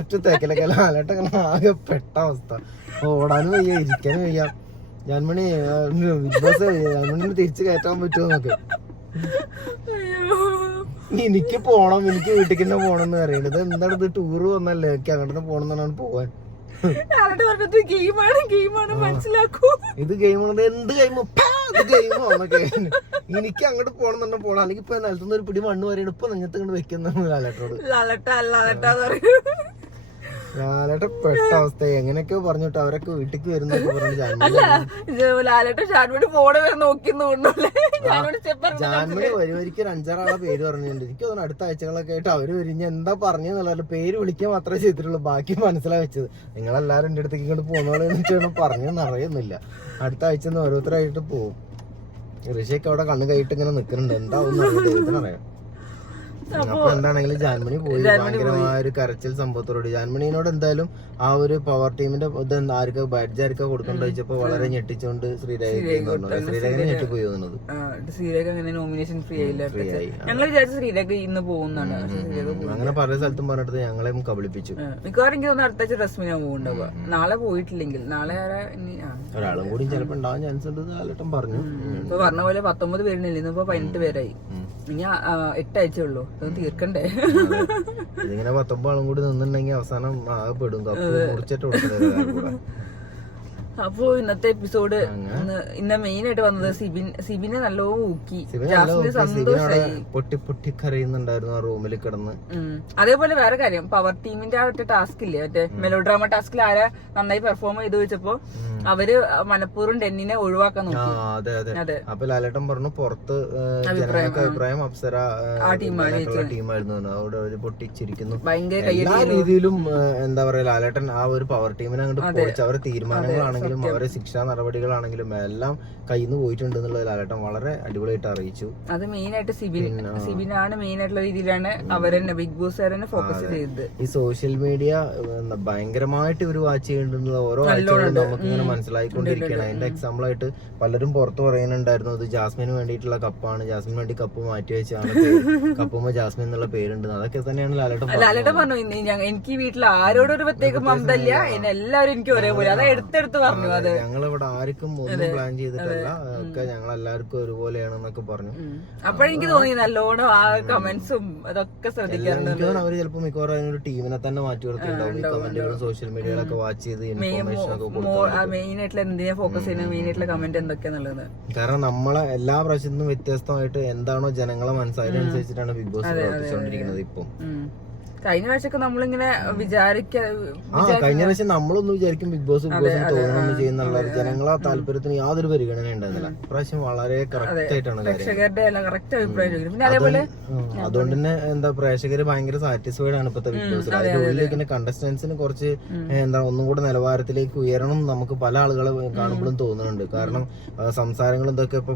ഒറ്റ തേക്കലൊക്കെ ലാലേട്ടൻ ആകെ പെട്ട അവസ്ഥ. ഓടാനും വയ്യ, ഇരിക്കാനും വയ്യ. ജാൻമണി ബിഗ് ബോസ് ജാൻമണിനെ തിരിച്ചു കയറ്റാൻ പറ്റുമോ എന്നൊക്കെ. എനിക്ക് പോണം, എനിക്ക് വീട്ടിൽ തന്നെ പോണം എന്ന് പറയുന്നത്. എന്താണ് ഇത്, ടൂറ് വന്നല്ലേ, എനിക്ക് അങ്ങോട്ട് പോണം എന്നാണ് പോവാൻ. ഇത് ഗെയിമാണ്, എന്ത് ഗെയിമോ ഗെയിമോന്നൊക്കെ. എനിക്ക് അങ്ങോട്ട് പോണം തന്നെ പോണം, അല്ലെങ്കിൽ ഇപ്പൊ നിലത്തുനിന്ന് ഒരു പിടി മണ്ണ് പറയണം, ഇപ്പൊ നെഞ്ഞത്ത് കൊണ്ട് വെക്കുന്ന ലാലേട്ടോട്. ലാലേട്ട പെട്ട അവസ്ഥ. എങ്ങനെയൊക്കെയോ പറഞ്ഞിട്ട് അവരൊക്കെ വീട്ടിക്ക് വരുന്നൊക്കെ പറഞ്ഞു. ജാൻമണി വരിക്ക് 5-6 ആളെ പേര് പറഞ്ഞിട്ടുണ്ട്. എനിക്ക് തോന്നുന്നു അടുത്ത ആഴ്ചകളൊക്കെ ആയിട്ട് അവര് വരിഞ്ഞ എന്താ പറഞ്ഞെന്നുള്ള പേര് വിളിക്കാൻ മാത്രമേ ചെയ്തിട്ടുള്ളൂ, ബാക്കി മനസ്സിലായി വെച്ചത്. നിങ്ങളെല്ലാരും എന്റെ അടുത്തേക്ക് ഇങ്ങോട്ട് പോകുന്നോളെ എന്നിട്ടാണ് പറഞ്ഞെന്ന് അറിയുന്നില്ല. അടുത്ത ആഴ്ച ഓരോരുത്തരായിട്ട് പോകും. ഋഷിയൊക്കെ അവിടെ കണ്ണു കൈയിട്ട് ഇങ്ങനെ നിൽക്കുന്നുണ്ട്. എന്താവും ദൈവത്തിനറിയാം. അപ്പൊ എന്താണെങ്കിലും ജാൻമണി പോയി ഭയങ്കരമായ ഒരു കരച്ചിൽ സംഭവത്തോട്. ജാൻമണിനോട് എന്തായാലും ആ ഒരു പവർ ടീമിന്റെ ഇത് ആർക്കാ ബാഡ്ജ് ആർക്കാ കൊടുക്കണ്ട വെച്ചപ്പോ വളരെ ഞെട്ടിച്ചുകൊണ്ട് ശ്രീരേഖനെ ഞെട്ടിപ്പോയി തോന്നുന്നത്. ശ്രീരേഖ അങ്ങനെ നോമിനേഷൻ ഫ്രീ ആയില്ല. ഞങ്ങൾ വിചാരിച്ച ശ്രീരേഖ ഇന്ന് പോകുന്നതാണ്. അങ്ങനെ പല സ്ഥലത്തും പറഞ്ഞിട്ട് ഞങ്ങളെ കബളിപ്പിച്ചു. മിക്കവാറും എനിക്ക് തോന്നുന്നു അടുത്ത റസ്മിനാ പോകുന്നുണ്ടാവുക. നാളെ പോയിട്ടില്ലെങ്കിൽ നാളെ ഒരാളും കൂടി ചിലപ്പോ ഉണ്ടാവാൻ ചാൻസ് ഉണ്ട് കാലഘട്ടം പറഞ്ഞു. ഇപ്പൊ പറഞ്ഞ പോലെ 19 പേരിനില്ല, ഇന്നിപ്പോ 18 പേരായി. ഇനി 8 ആഴ്ച ഉള്ളൂ, അത് തീർക്കണ്ടേ. ഇതിങ്ങനെ 19 ആളും കൂടി നിന്നുണ്ടെങ്കിൽ അവസാനം ആകെ പെടും. കപ്പ് മുറിച്ചിട്ട് കൊടുക്കുന്നത്. അപ്പൊ ഇന്നത്തെ എപ്പിസോഡ് ഇന്ന് മെയിൻ ആയിട്ട് വന്നത് സിബിനെ നല്ലോണം ഊക്കി. പൊട്ടി പൊട്ടി കരയുന്നുണ്ടായിരുന്നു ആ റൂമിൽ കിടന്ന്. അതേപോലെ വേറെ കാര്യം, പവർ ടീമിന്റെ ആ മറ്റേ ടാസ്ക് ഇല്ലേ, മറ്റേ മെലോഡ്രാമ ടാസ്കിൽ ആരാ നന്നായി പെർഫോം ചെയ്ത് വെച്ചപ്പോ അവര് മനഃപൂർവ്വം ഡെന്നിനെ ഒഴിവാക്കാൻ നോക്കി. അതെ. അപ്പൊ ലാലേട്ടൻ പറഞ്ഞു പുറത്ത് ജനങ്ങൾക്ക് അഭിപ്രായം അപ്സര ടീമായിരുന്നു. അവിടെ അവര് പൊട്ടിച്ചിരിക്കുന്നു. എല്ലാ രീതിയിലും എന്താ പറയാ, ലാലേട്ടൻ ആ ഒരു പവർ ടീമിനെ അങ്ങോട്ട് പൊളിച്ച് അവരുടെ തീരുമാനങ്ങളാണെങ്കിലും അവരെ ശിക്ഷാ നടപടികളാണെങ്കിലും എല്ലാം കയ്യിൽ നിന്ന് പോയിട്ടുണ്ട് എന്നുള്ളത് ലാലേട്ടൻ വളരെ അടിപൊളിയായിട്ട് അറിയിച്ചു. അത് മെയിൻ ആയിട്ട് സിബിനാണ് മെയിൻ ആയിട്ടുള്ള രീതിയിലാണ് അവരെന്നെ ബിഗ് ബോസ് ഫോക്കസ് ചെയ്തത്. ഈ സോഷ്യൽ മീഡിയ ഭയങ്കരമായിട്ട് ഇവര് വാച്ച് ചെയ്യുന്നുണ്ട്. ഓരോ ആഴ്ചകളും നമുക്ക് ഇങ്ങനെ മനസ്സിലായിക്കൊണ്ടിരിക്കുകയാണ്. അതിന്റെ എക്സാമ്പിൾ ആയിട്ട് പലരും പുറത്ത് പറയുന്നുണ്ടായിരുന്നു ഇത് ജാസ്മിന് വേണ്ടിയിട്ടുള്ള കപ്പാണ്, ജാസ്മിന് വേണ്ടി കപ്പ് മാറ്റി വെച്ചാണ്, കപ്പുമ്പോ ജാസ്മിൻ എന്നുള്ള പേരുണ്ട്. അതൊക്കെ തന്നെയാണ് ലാലേട്ടൻ പറഞ്ഞു. എനിക്ക് വീട്ടിൽ ആരോടും ഒരു പ്രത്യേക മമതല്ല, എല്ലാവരും എനിക്ക് ഒരേപോലെ, അത് എടുത്തെടുത്ത് പറഞ്ഞു. ഞങ്ങളിവിടെ ആർക്കും ഒന്നും പ്ലാൻ ചെയ്തിട്ടല്ല, ഒക്കെ ഞങ്ങൾ എല്ലാവർക്കും ഒരുപോലെയാണെന്നൊക്കെ പറഞ്ഞു. അപ്പോഴെനിക്ക് തോന്നി നല്ലോണം ആ കമന്റ്സും അതൊക്കെ ശ്രദ്ധിക്കാറുണ്ട്. അവര് ചിലപ്പോ മിക്കവാറും അതിനൊരു ടീമിനെ തന്നെ മാറ്റി കൊടുത്തിട്ടുണ്ടാവും. ഈ കമന്റുകളും സോഷ്യൽ മീഡിയയിലൊക്കെ വാച്ച് ചെയ്ത് ഇൻഫോർമേഷൻ ഒക്കെ മെയിൻ ആയിട്ടുള്ള എന്തിനാ ഫോക്കസ് ചെയ്യുന്നത്, മെയിൻ ആയിട്ടുള്ള കമന്റ് എന്തൊക്കെയാന്നുള്ളത്. കാരണം നമ്മളെ എല്ലാ പ്രാവശ്യത്തും വ്യത്യസ്തമായിട്ട് എന്താണോ ജനങ്ങളെ മനസ്സിലായതിനനുസരിച്ചിട്ടാണ് ബിഗ് ബോസ് പ്രവർത്തിച്ചുകൊണ്ടിരിക്കുന്നത്. ഇപ്പം കഴിഞ്ഞ പ്രാവശ്യമൊക്കെ നമ്മളിങ്ങനെ കഴിഞ്ഞ പ്രാവശ്യം നമ്മളൊന്നും വിചാരിക്കും ബിഗ് ബോസ് തോന്നുന്നു ചെയ്യുന്നുള്ള ജനങ്ങളെ താല്പര്യത്തിന് യാതൊരു പരിഗണന ഉണ്ടായിരുന്നില്ല. ഇപ്രാവശ്യം വളരെ കറക്റ്റ് ആയിട്ടാണ് അതുകൊണ്ട് തന്നെ എന്താ പ്രേക്ഷകര് ഭയങ്കര സാറ്റിസ്ഫൈഡ് ആണ് ഇപ്പത്തെ ബിഗ് ബോസ്. അതിനുള്ളിലേക്ക് കണ്ടസ്റ്റൻസിന് കുറച്ച് എന്താ ഒന്നും കൂടെ നിലവാരത്തിലേക്ക് ഉയരണം നമുക്ക് പല ആളുകളെ കാണുമ്പോഴും തോന്നുന്നുണ്ട്. കാരണം സംസാരങ്ങളും ഇതൊക്കെ ഇപ്പൊ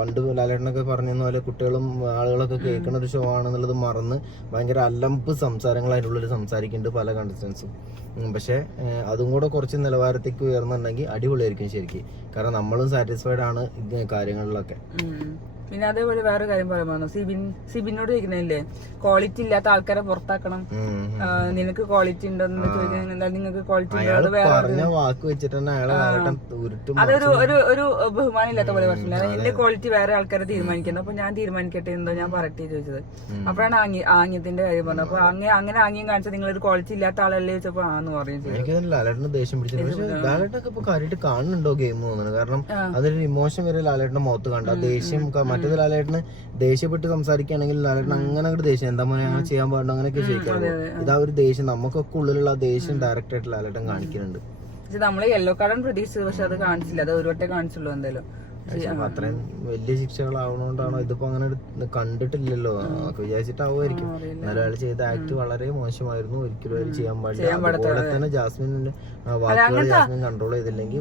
പണ്ട് ലാലേട്ടനൊക്കെ പറഞ്ഞ പോലെ കുട്ടികളും ആളുകളൊക്കെ കേൾക്കുന്ന ഒരു ഷോ ആണെന്നുള്ളത് മറന്ന് ഭയങ്കര അല്ലമ്പ് സംസാരങ്ങളായിട്ടുള്ളവർ സംസാരിക്കുന്നുണ്ട് പല കണ്ടസ്റ്റൻസും. പക്ഷെ അതും കൂടെ കുറച്ച് നിലവാരത്തേക്ക് ഉയർന്നുണ്ടെങ്കിൽ അടിപൊളിയായിരിക്കും ശരിക്കും. കാരണം നമ്മളും സാറ്റിസ്ഫൈഡ് ആണ് കാര്യങ്ങളിലൊക്കെ. പിന്നെ അതേപോലെ വേറെ കാര്യം പറയാൻ സിബിനോട് ചോദിക്കുന്നില്ലേ, ക്വാളിറ്റി ഇല്ലാത്ത ആൾക്കാരെ പുറത്താക്കണം, നിനക്ക് ക്വാളിറ്റി ഉണ്ടോന്ന് ചോദിക്കുന്നത്, നിങ്ങൾക്ക് ക്വാളിറ്റി അതൊരു ഒരു ബഹുമാനം ഇല്ലാത്ത പോലെ പ്രശ്നമില്ല. എന്റെ ക്വാളിറ്റി വേറെ ആൾക്കാരെ തീരുമാനിക്കണം, അപ്പൊ ഞാൻ തീരുമാനിക്കട്ടെ എന്തോ ഞാൻ പറയട്ടെ ചോദിച്ചത്. അപ്പോഴാണ് ആംഗ്യത്തിന്റെ കാര്യം പറഞ്ഞത്. അപ്പൊ അങ്ങനെ ആംഗ്യം കാണിച്ചാൽ നിങ്ങളൊരു ക്വാളിറ്റി ഇല്ലാത്ത ആളല്ലേ ചോദിച്ചപ്പോ ആന്ന് പറയും. ലാലേട്ടന് ദേഷ്യം പിടിച്ചത്. പക്ഷെ ലാലേട്ടൊക്കെ ഇപ്പൊ കാര്യമായിട്ട് കാണുന്നുണ്ടോ ഗെയിം തോന്നുന്നു. കാരണം അതൊരു ഇമോഷൻ വരെ ലാലേട്ടന്റെ മുഖത്ത് കണ്ട ദേഷ്യം. മറ്റേത് ലാലേട്ടന് ദേഷ്യപ്പെട്ട് സംസാരിക്കുകയാണെങ്കിൽ ലാലേട്ടൻ അങ്ങനെ അങ്ങോട്ട് ദേഷ്യം എന്താ മോനെ അങ്ങനെ ചെയ്യാൻ പാടുണ്ടോ അങ്ങനെയൊക്കെ ചോദിക്കാറുള്ളൂ. ഇതാ ഒരു ദേഷ്യം നമുക്കൊക്കെ ഉള്ളിലുള്ള ദേഷ്യം ഡയറക്റ്റ് ആയിട്ട് ലാലേട്ടൻ കാണിക്കുന്നുണ്ട്. നമ്മള് യെല്ലോ കാർഡാണ് പ്രതീക്ഷിച്ചത്, പക്ഷെ അത് കാണിച്ചില്ല. അത് ഒരു വട്ടേ കാണിച്ചുള്ളൂ. എന്തായാലും അത്രയും വലിയ ശിക്ഷകളാവണോണ്ടാണോ ഇതിപ്പോ അങ്ങനെ കണ്ടിട്ടില്ലല്ലോ, വിചാരിച്ചിട്ടാവുമായിരിക്കും. എന്നാലും അയാൾ ചെയ്ത ആക്ട് വളരെ മോശമായിരുന്നു. ഒരിക്കലും അത് ചെയ്യാൻ പാടില്ല. അതുപോലെ തന്നെ ജാസ്മിന്റെ വാക്കുകൾ ജാസ്മിൻ കൺട്രോൾ ചെയ്തില്ലെങ്കിൽ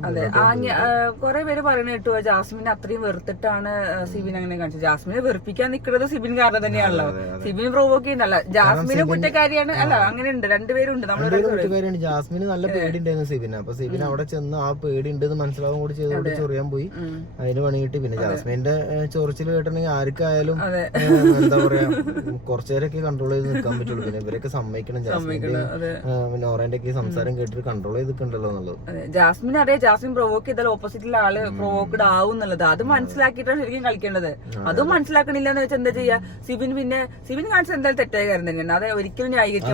കുറെ പേര് പറയുന്ന കേട്ടു ജാസ്മിനെ അത്രയും വെറുത്തിട്ടാണ് സിബിൻ അങ്ങനെ കാണിച്ചത്. ജാസ്മിനെ വെറുപ്പിക്കാൻ നിൽക്കുന്നത് സിബിൻ കാരണം തന്നെയാണല്ലോ. സിബിൻ പ്രൊവോക്ക് ചെയ്യുന്നല്ല, ജാസ്മിന് കുറ്റക്കാരിയാണ്. അല്ല അങ്ങനെയുണ്ട്, രണ്ടുപേരുണ്ട്. കുറ്റക്കാരിയാണ്. ജാസ്മിന് നല്ല പേടി ഉണ്ടായിരുന്നു സിബിന്. അപ്പൊ സിബിൻ അവിടെ ചെന്ന് ആ പേടി ഉണ്ടെന്ന് മനസ്സിലാവും കൂടി ചെയ്തോണ്ട് ചൊറിയാൻ പോയി. പണി കിട്ടി. പിന്നെ ജാസ്മിന്റെ ചൊറിച്ചിൽ കേട്ടിട്ടുണ്ടെങ്കിൽ ആർക്കായാലും എന്താ പറയാ കുറച്ചേരൊക്കെ കൺട്രോൾ ചെയ്ത് നിൽക്കാൻ പറ്റുള്ളൂ. പിന്നെ ഇവരൊക്കെ സമ്മതിക്കണം. ജാസ്മിന്റെ നോറേന്റെ ഒക്കെ സംസാരം കേട്ടിട്ട് കൺട്രോൾ ചെയ്തിട്ടുണ്ടല്ലോ എന്നുള്ളത്. ജാസ്മിൻ അറിയാം, ജാസ്മിൻ പ്രൊവോക്ക് ചെയ്താൽ ഓപ്പോസിറ്റിലെ ആള് പ്രൊവോക്ഡ് ആവും എന്നുള്ളത്. അത് മനസ്സിലാക്കിയിട്ടാണ് ശരിക്കും കളിക്കേണ്ടത്. അതും മനസ്സിലാക്കണില്ല എന്ന് വെച്ചാൽ എന്താ ചെയ്യാ. സിബിൻ കാണിച്ചത് എന്തായാലും തെറ്റായ കാര്യം തന്നെയാണ്. അത് ഒരിക്കലും ന്യായീകരിക്കാൻ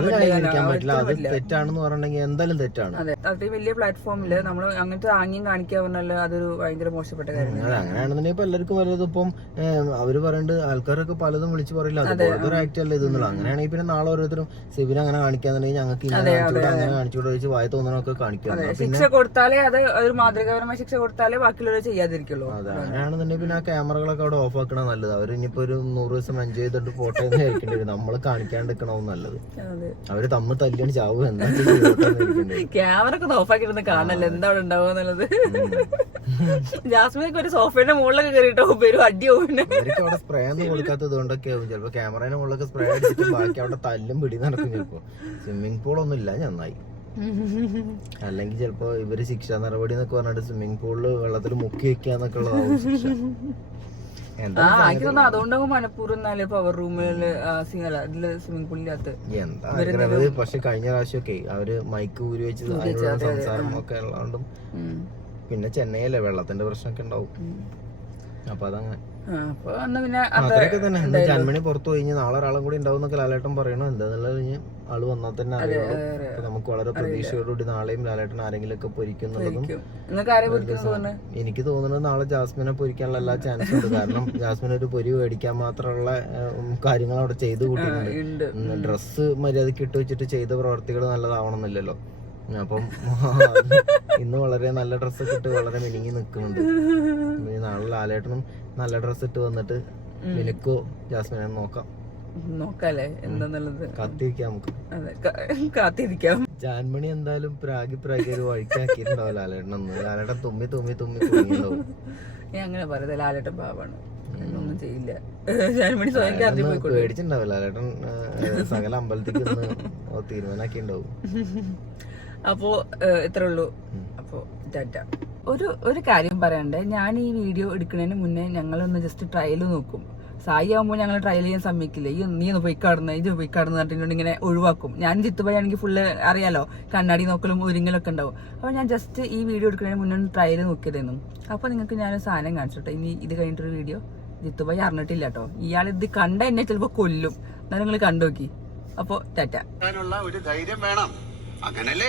പറ്റില്ല. അത് തെറ്റാണെന്ന് പറഞ്ഞിട്ടുണ്ടെങ്കിൽ എന്തായാലും തെറ്റാണ്. അതെ, അത്രയും വലിയ പ്ലാറ്റ്ഫോമില് നമ്മൾ അങ്ങനത്തെ ആംഗ്യം കാണിക്കുക പറഞ്ഞാൽ അതൊരു ഭയങ്കര മോശപ്പെട്ട കാര്യമാണ്. അങ്ങനെയാണെന്നുണ്ടെങ്കിൽ ഇപ്പൊ എല്ലാവർക്കും വല്ലതും ഇപ്പം അവര് പറയുന്നുണ്ട്, ആൾക്കാരൊക്കെ പലതും വിളിച്ചു പറയില്ല അതൊരു ആക്ട് അല്ല ഇതെന്നുള്ള. അങ്ങനെയാണെങ്കിൽ പിന്നെ നാളെ ഓരോരുത്തരും സിബിൻ അങ്ങനെ കാണിക്കാന്നുണ്ടെങ്കിൽ ഞങ്ങൾക്ക് അങ്ങനെ കാണിച്ചുകൂടെ വെച്ച് വായ തോന്നണൊക്കെ കാണിക്കുക. ശിക്ഷ കൊടുത്താലേ അത് ഒരു മാതൃകാപരമായ ശിക്ഷ കൊടുത്താലേ ബാക്കിയുള്ളവർ ചെയ്യാതിരിക്കുള്ളൂ. അതെ, അങ്ങനെയാണെന്നുണ്ടെങ്കിൽ പിന്നെ ആ ക്യാമറകളൊക്കെ അവിടെ ഓഫ് ആക്കണം നല്ലത്. അവർ ഇനിയിപ്പോ ഒരു 100 ദിവസം എൻജോയ് ചെയ്തിട്ട് ഫോട്ടോ ആയിരിക്കേണ്ടി വരും. നമ്മള് കാണിക്കാണ്ടിരിക്കണവും നല്ലത്. അവര് തമ്മിൽ തല്ലിയാണ് ചാവും. എന്താ ക്യാമറ ഒക്കെ ഓഫ് ആക്കിയിരുന്ന് കാണല്ലോ എന്താ അവിടെ ഉണ്ടാവുക എന്നുള്ളത്. ജാസ്മിനൊക്കെ ഒരു സോഫയുടെ മുകളിലൊക്കെ കയറിട്ടോ വരും അടിയാവും. അവർക്ക് അവിടെ സ്പ്രേ ഒന്നും കൊടുക്കാത്തത് കൊണ്ടൊക്കെ ആവും. ചിലപ്പോ ക്യാമറയുടെ മുകളിലൊക്കെ സ്പ്രേ അടിച്ചിട്ട് ബാക്കി അവിടെ തല്ലും പിടി നടക്കും ചിലപ്പോ. സ്വിമ്മിംഗ് പൂൾ ഒന്നും ഇല്ല, നന്നായി. അല്ലെങ്കിൽ ചിലപ്പോ ഇവര് ശിക്ഷാ നടപടി എന്നൊക്കെ പറഞ്ഞിട്ട് സ്വിമ്മിംഗ് പൂളില് വെള്ളത്തിൽ മുക്കി വെക്കാന്നൊക്കെ ഉള്ളതാവും ശിക്ഷ. എനിക്ക് തോന്നുന്നു അതുകൊണ്ടാകും മനഃപൂർവ്വം പവർ റൂമില് ഇതില് സ്വിമ്മിംഗ് പൂളിനകത്ത് എന്താ. പക്ഷെ കഴിഞ്ഞ പ്രാവശ്യമൊക്കെ അവര് മൈക്ക് ഊരി വെച്ചത് അതിനുള്ള സംസാരം ഒക്കെ ഉള്ളതുകൊണ്ടും പിന്നെ ചെന്നൈയല്ലേ വെള്ളത്തിന്റെ പ്രശ്നമൊക്കെ ഉണ്ടാവും. അപ്പൊ അതങ്ങനെ അത്രയൊക്കെ തന്നെ. ഇന്ന് ജന്മണി പുറത്തു കഴിഞ്ഞ് നാളെ ഒരാളും കൂടി ഉണ്ടാവും എന്നൊക്കെ ലാലേട്ടൻ പറയണോ. എന്താന്നുള്ളത് കഴിഞ്ഞ് ആള് വന്നാൽ തന്നെ അറിയാം. നമുക്ക് വളരെ പ്രതീക്ഷയോടുകൂടി നാളെയും ലാലേട്ടൻ ആരെങ്കിലും ഒക്കെ പൊരിക്കുന്നുള്ളതും എനിക്ക് തോന്നുന്നത് നാളെ ജാസ്മിനെ പൊരിക്കാനുള്ള എല്ലാ ചാൻസും ഉണ്ട്. കാരണം ജാസ്മിൻ ഒരു പൊരി മേടിക്കാൻ മാത്രമുള്ള കാര്യങ്ങൾ അവിടെ ചെയ്തു കൂട്ടിയിട്ടുണ്ട്. ഡ്രസ്സ് മര്യാദക്ക് ഇട്ട് വെച്ചിട്ട് ചെയ്ത പ്രവർത്തികൾ നല്ലതാവണമെന്നില്ലല്ലോ. അപ്പം ഇന്ന് വളരെ നല്ല ഡ്രസ്സൊക്കെ ഇട്ട് വളരെ മിനുങ്ങി നിൽക്കുന്നുണ്ട്. നാളെ ലാലേട്ടനും നല്ല ഡ്രസ്സ് ഇട്ട് വന്നിട്ട് മിനുക്കോ ജാസ്മിനെ നോക്കാല്ലേ എന്താന്നുള്ളത് കാത്തിരിക്കാം. നമുക്ക് കാത്തിരിക്കാം. ജാൻമണി എന്തായാലും പ്രാഗി ഒരു വഴിക്കാക്കിയിട്ടുണ്ടാവും ലാലേട്ടനൊന്ന്. ലാലേട്ടൻ തുമ്മി കുടുങ്ങിയിട്ടുണ്ടാവും. ഞാൻ അങ്ങനെ പറയുന്നത് ലാലേട്ടൻ പാവാണ്, ഒന്നും ചെയ്യില്ല. പേടിച്ചിട്ടുണ്ടാവും ലാലേട്ടൻ. സകല അമ്പലത്തേക്ക് തീരുമാനാക്കി ഉണ്ടാവും. അപ്പോ ഇത്ര ഉള്ളൂ. അപ്പോ ടാറ്റ. ഒരു കാര്യം പറയണ്ടേ, ഞാൻ ഈ വീഡിയോ എടുക്കുന്നതിന് മുന്നേ ഞങ്ങളൊന്ന് ജസ്റ്റ് ട്രയൽ നോക്കും. സായി ആകുമ്പോൾ ഞങ്ങൾ ട്രയൽ ചെയ്യാൻ സമ്മതിക്കില്ല. നീ ഒന്ന് പോയി കടന്ന് ഇത് പോയി കടന്ന് പറഞ്ഞിട്ടുണ്ട് ഇങ്ങനെ ഒഴിവാക്കും. ഞാൻ ജിത്തുബായി ആണെങ്കിൽ ഫുള്ള് അറിയാലോ, കണ്ണാടി നോക്കലും ഒരുങ്ങലൊക്കെ ഉണ്ടാവും. അപ്പോൾ ഞാൻ ജസ്റ്റ് ഈ വീഡിയോ എടുക്കുന്നതിന് മുന്നേ ട്രയൽ നോക്കിയതായിരുന്നു. അപ്പോൾ നിങ്ങൾക്ക് ഞാനൊരു സാധനം കാണിച്ചോട്ടെ. ഇനി ഇത് കഴിഞ്ഞിട്ടൊരു വീഡിയോ ജിത്തുബായി അറിഞ്ഞിട്ടില്ല കേട്ടോ. ഇയാൾ ഇത് കണ്ട എന്നെ ചിലപ്പോൾ കൊല്ലും. എന്നാൽ നിങ്ങൾ കണ്ടു നോക്കി. അപ്പോൾ ടാറ്റ. ഒരു ധൈര്യം വേണം, അങ്ങനല്ലേ.